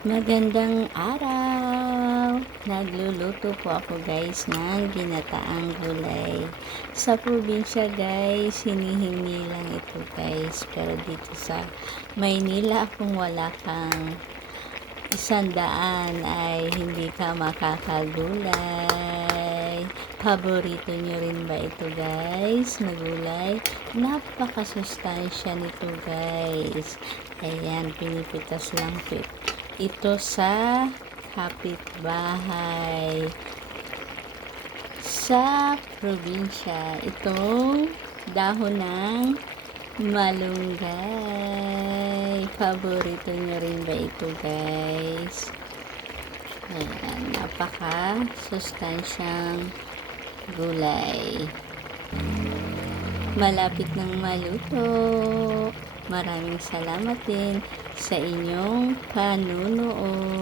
Magandang araw! Nagluluto po ako guys ng ginataang gulay. Sa probinsya guys, hinihingi lang ito guys. Pero dito sa Maynila kung wala kang 100 ay hindi ka makakagulay. Paborito nyo rin ba ito guys na gulay? Napakasustansya nito guys. Ayan, pinipitas lang ito sa kapitbahay sa probinsya. Itong dahon ng malunggay. Paborito nyo rin ba ito guys? Ayan, napaka sustansyang gulay. Malapit ng maluto. Maraming salamat din sa inyong panunood.